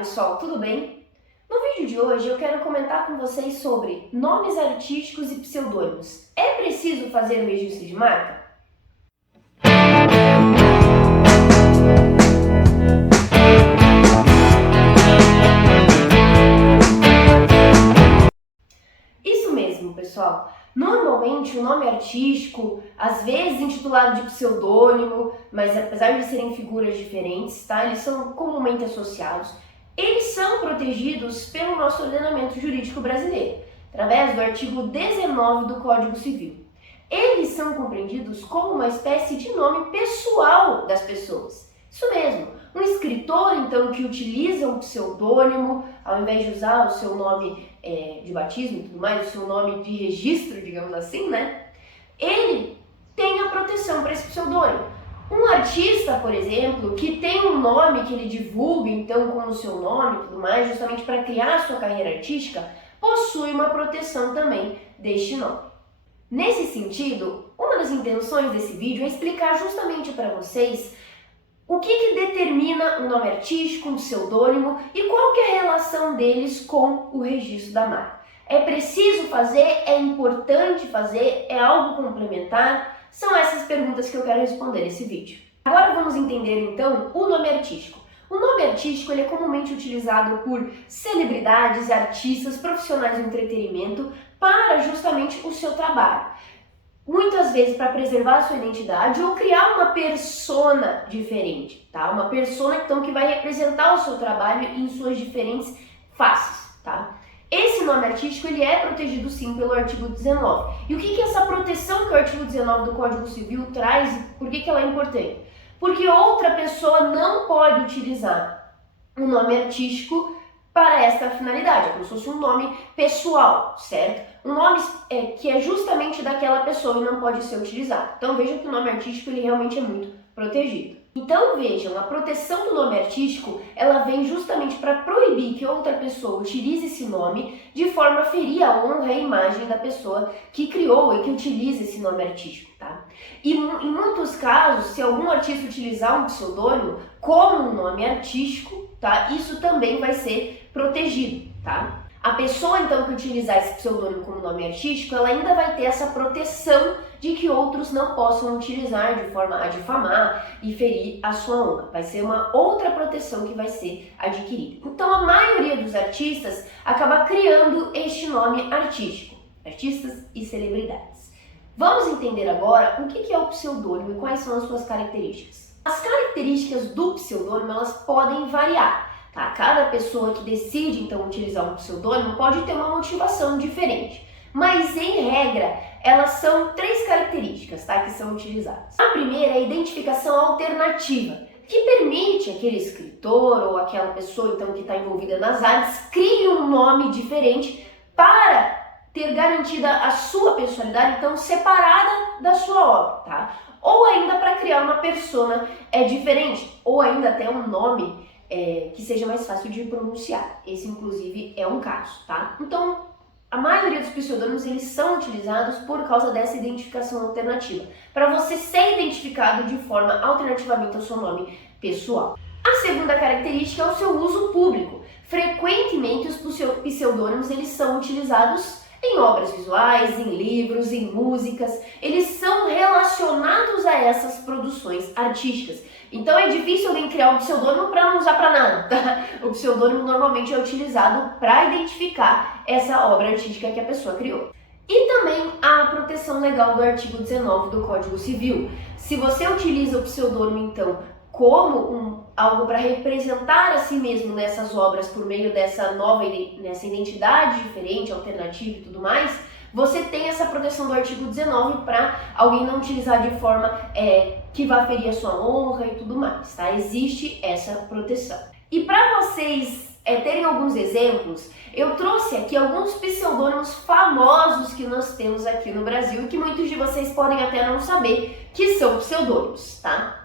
pessoal, tudo bem? No vídeo de hoje eu quero comentar com vocês sobre nomes artísticos e pseudônimos. É preciso fazer o registro de marca? Isso mesmo, pessoal. Normalmente o nome artístico, às vezes intitulado de pseudônimo, mas apesar de serem figuras diferentes, tá? Eles são comumente associados. Eles são protegidos pelo nosso ordenamento jurídico brasileiro, através do artigo 19 do Código Civil. Eles são compreendidos como uma espécie de nome pessoal das pessoas. Isso mesmo, um escritor, então, que utiliza um pseudônimo, ao invés de usar o seu nome de batismo e tudo mais, o seu nome de registro, digamos assim, né? Ele tem a proteção para esse pseudônimo. Um artista, por exemplo, que tem um nome que ele divulga, então, como seu nome e tudo mais, justamente para criar a sua carreira artística, possui uma proteção também deste nome. Nesse sentido, uma das intenções desse vídeo é explicar justamente para vocês o que determina um nome artístico, um pseudônimo e qual que é a relação deles com o registro da marca. É preciso fazer? É importante fazer? É algo complementar? São essas perguntas que eu quero responder nesse vídeo. Agora vamos entender então o nome artístico. O nome artístico ele é comumente utilizado por celebridades, artistas, profissionais do entretenimento para justamente o seu trabalho. Muitas vezes para preservar a sua identidade ou criar uma persona diferente, tá? Uma persona então que vai representar o seu trabalho em suas diferentes faces, tá? Esse nome artístico ele é protegido sim pelo artigo 19. E o que é essa proteção que o artigo 19 do Código Civil traz e por que ela é importante? Porque outra pessoa não pode utilizar um nome artístico para esta finalidade, é como se fosse um nome pessoal, certo? Um nome que é justamente daquela pessoa e não pode ser utilizado. Então vejam que o nome artístico ele realmente é muito protegido. Então vejam, a proteção do nome artístico ela vem justamente para proibir que outra pessoa utilize esse nome de forma a ferir a honra e a imagem da pessoa que criou e que utiliza esse nome artístico, tá? E em muitos casos, se algum artista utilizar um pseudônimo como um nome artístico, tá? Isso também vai ser protegido, tá? A pessoa, então, que utilizar esse pseudônimo como nome artístico, ela ainda vai ter essa proteção de que outros não possam utilizar de forma a difamar e ferir a sua honra. Vai ser uma outra proteção que vai ser adquirida. Então, a maioria dos artistas acaba criando este nome artístico, artistas e celebridades. Vamos entender agora o que é o pseudônimo e quais são as suas características. As características do pseudônimo, elas podem variar. Tá? Cada pessoa que decide então utilizar um pseudônimo pode ter uma motivação diferente, mas em regra elas são três características, tá, que são utilizadas. A primeira é a identificação alternativa, que permite aquele escritor ou aquela pessoa então que está envolvida nas artes crie um nome diferente para ter garantida a sua personalidade então separada da sua obra, tá? Ou ainda para criar uma persona diferente, ou ainda até um nome que seja mais fácil de pronunciar. Esse, inclusive, é um caso, tá? Então, a maioria dos pseudônimos, eles são utilizados por causa dessa identificação alternativa, para você ser identificado de forma alternativamente ao seu nome pessoal. A segunda característica é o seu uso público. Frequentemente, os pseudônimos, eles são utilizados em obras visuais, em livros, em músicas, eles são relacionados a essas produções artísticas. Então é difícil alguém criar um pseudônimo para não usar para nada, tá? O pseudônimo normalmente é utilizado para identificar essa obra artística que a pessoa criou. E também a proteção legal do artigo 19 do Código Civil. Se você utiliza o pseudônimo, então, como algo para representar a si mesmo nessas obras por meio dessa identidade diferente, alternativa e tudo mais, você tem essa proteção do artigo 19 para alguém não utilizar de forma que vá ferir a sua honra e tudo mais, tá? Existe essa proteção. E para vocês terem alguns exemplos, eu trouxe aqui alguns pseudônimos famosos que nós temos aqui no Brasil e que muitos de vocês podem até não saber que são pseudônimos, tá?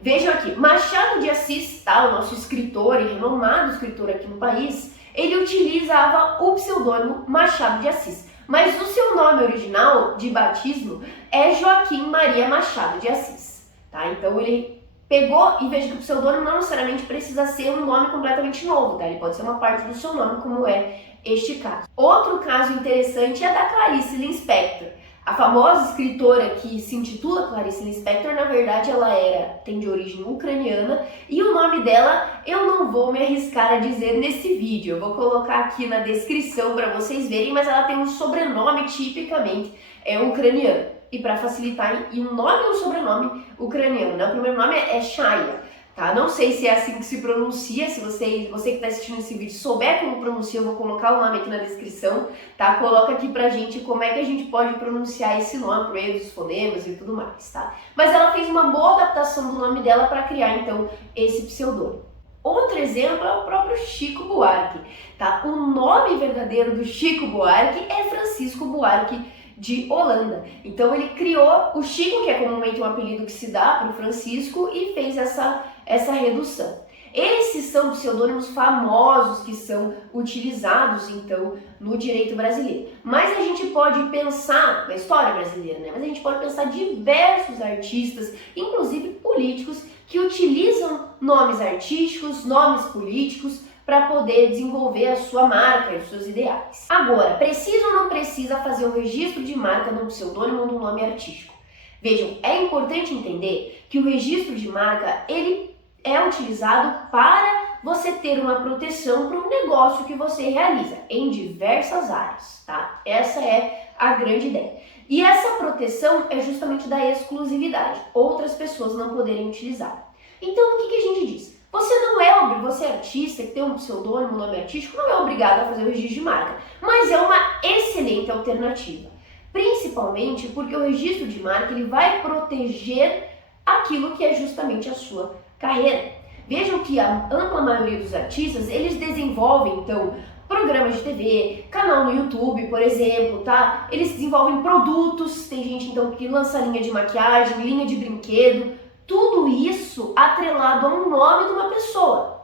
Vejam aqui, Machado de Assis, tá? O nosso escritor e renomado escritor aqui no país, ele utilizava o pseudônimo Machado de Assis. Mas o seu nome original de batismo é Joaquim Maria Machado de Assis, tá? Então ele pegou e veja que o pseudônimo não necessariamente precisa ser um nome completamente novo, tá? Ele pode ser uma parte do seu nome, como é este caso. Outro caso interessante é da Clarice Lispector. A famosa escritora que se intitula Clarice Lispector, na verdade ela tem de origem ucraniana, e o nome dela eu não vou me arriscar a dizer nesse vídeo, eu vou colocar aqui na descrição para vocês verem, mas ela tem um sobrenome tipicamente ucraniano. E para facilitar, e um nome e um sobrenome ucraniano, né? O primeiro nome é Shaya, tá? Não sei se é assim que se pronuncia, se você que está assistindo esse vídeo souber como pronuncia, eu vou colocar o nome aqui na descrição, tá? Coloca aqui pra gente como é que a gente pode pronunciar esse nome por meio dos fonemas e tudo mais, tá? Mas ela fez uma boa adaptação do nome dela para criar, então, esse pseudônimo. Outro exemplo é o próprio Chico Buarque, tá? O nome verdadeiro do Chico Buarque é Francisco Buarque de Holanda. Então ele criou o Chico, que é comumente um apelido que se dá para o Francisco, e fez essa redução. Esses são pseudônimos famosos que são utilizados, então, no direito brasileiro. Mas a gente pode pensar, na história brasileira, né? Mas a gente pode pensar diversos artistas, inclusive políticos, que utilizam nomes artísticos, nomes políticos, para poder desenvolver a sua marca e os seus ideais. Agora, precisa ou não precisa fazer o registro de marca num pseudônimo ou num nome artístico? Vejam, é importante entender que o registro de marca, ele é utilizado para você ter uma proteção para um negócio que você realiza em diversas áreas, tá? Essa é a grande ideia. E essa proteção é justamente da exclusividade, outras pessoas não poderem utilizar. Então, o que a gente diz? Você é artista, que tem um pseudônimo, um nome artístico, não é obrigado a fazer o registro de marca, mas é uma excelente alternativa. Principalmente porque o registro de marca ele vai proteger aquilo que é justamente a sua carreira. Vejam que a ampla maioria dos artistas, eles desenvolvem, então, programas de TV, canal no YouTube, por exemplo, tá? Eles desenvolvem produtos, tem gente, então, que lança linha de maquiagem, linha de brinquedo, tudo isso atrelado a um nome de uma pessoa.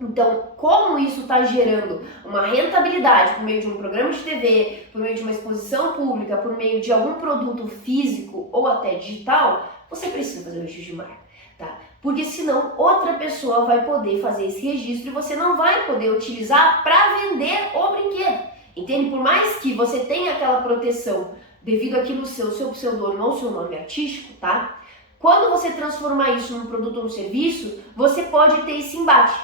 Então, como isso está gerando uma rentabilidade por meio de um programa de TV, por meio de uma exposição pública, por meio de algum produto físico ou até digital, você precisa fazer o registro de marca, tá? Porque senão outra pessoa vai poder fazer esse registro e você não vai poder utilizar para vender o brinquedo, entende? Por mais que você tenha aquela proteção devido aqui no seu pseudônimo ou seu nome artístico, tá? Quando você transformar isso num produto ou num serviço, você pode ter esse embate.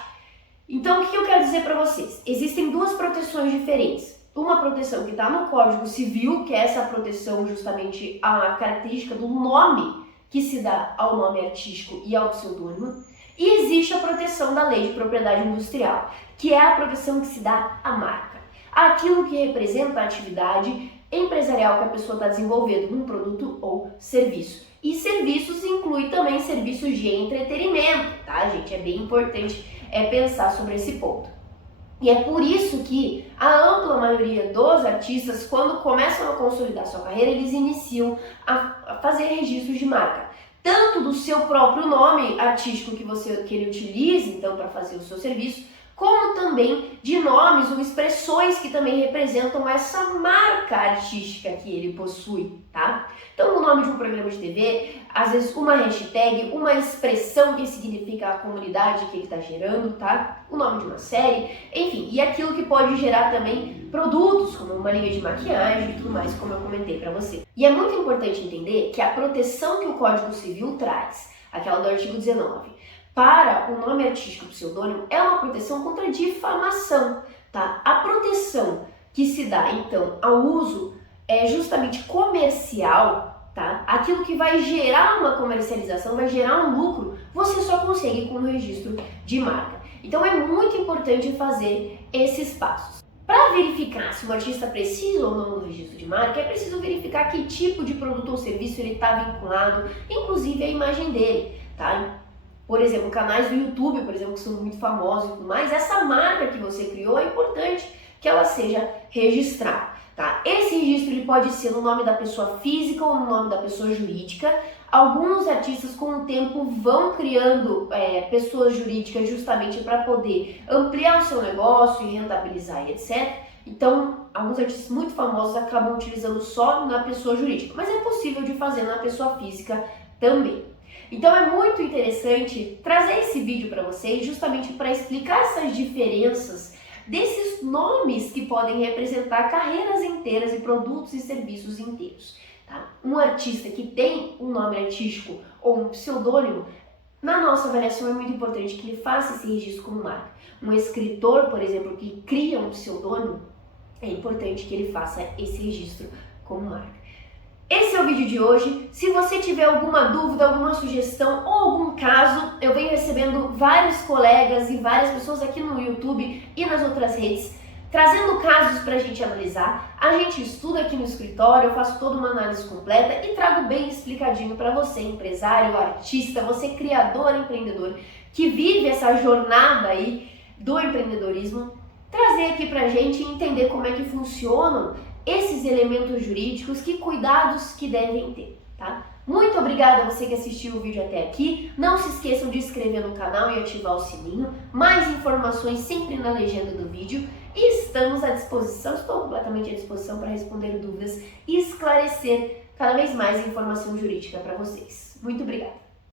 Então, o que eu quero dizer para vocês? Existem duas proteções diferentes. Uma proteção que está no Código Civil, que é essa proteção justamente a característica do nome que se dá ao nome artístico e ao pseudônimo. E existe a proteção da Lei de Propriedade Industrial, que é a proteção que se dá à marca. Aquilo que representa a atividade empresarial que a pessoa está desenvolvendo num produto ou serviço. E serviços inclui também serviços de entretenimento, tá, gente? É bem importante pensar sobre esse ponto. E é por isso que a ampla maioria dos artistas, quando começam a consolidar sua carreira, eles iniciam a fazer registros de marca. Tanto do seu próprio nome artístico que ele utiliza, então, para fazer o seu serviço, como também de nomes ou expressões que também representam essa marca artística que ele possui, tá? Então, o nome de um programa de TV, às vezes uma hashtag, uma expressão que significa a comunidade que ele está gerando, tá? O nome de uma série, enfim, e aquilo que pode gerar também produtos, como uma linha de maquiagem e tudo mais, como eu comentei para você. E é muito importante entender que a proteção que o Código Civil traz, aquela do artigo 19, para o nome artístico pseudônimo é uma proteção contra difamação, tá? A proteção que se dá, então, ao uso é justamente comercial, tá? Aquilo que vai gerar uma comercialização, vai gerar um lucro, você só consegue com o registro de marca. Então é muito importante fazer esses passos. Para verificar se o artista precisa ou não do registro de marca, é preciso verificar que tipo de produto ou serviço ele está vinculado, inclusive a imagem dele, tá? Por exemplo, canais do YouTube, por exemplo, que são muito famosos e tudo mais, essa marca que você criou é importante que ela seja registrada, tá? Esse registro ele pode ser no nome da pessoa física ou no nome da pessoa jurídica. Alguns artistas com o tempo vão criando pessoas jurídicas justamente para poder ampliar o seu negócio e rentabilizar e etc. Então, alguns artistas muito famosos acabam utilizando só na pessoa jurídica, mas é possível de fazer na pessoa física também. Então é muito interessante trazer esse vídeo para vocês justamente para explicar essas diferenças desses nomes que podem representar carreiras inteiras e produtos e serviços inteiros. Tá? Um artista que tem um nome artístico ou um pseudônimo, na nossa avaliação é muito importante que ele faça esse registro como marca. Um escritor, por exemplo, que cria um pseudônimo, é importante que ele faça esse registro como marca. Esse é o vídeo de hoje. Se você tiver alguma dúvida, alguma sugestão ou algum caso, eu venho recebendo vários colegas e várias pessoas aqui no YouTube e nas outras redes, trazendo casos para a gente analisar. A gente estuda aqui no escritório, eu faço toda uma análise completa e trago bem explicadinho para você, empresário, artista, você criador, empreendedor, que vive essa jornada aí do empreendedorismo, trazer aqui pra gente e entender como é que funcionam esses elementos jurídicos, que cuidados que devem ter, tá? Muito obrigada a você que assistiu o vídeo até aqui. Não se esqueçam de se inscrever no canal e ativar o sininho. Mais informações sempre na legenda do vídeo. E estamos à disposição, estou completamente à disposição para responder dúvidas e esclarecer cada vez mais informação jurídica para vocês. Muito obrigada!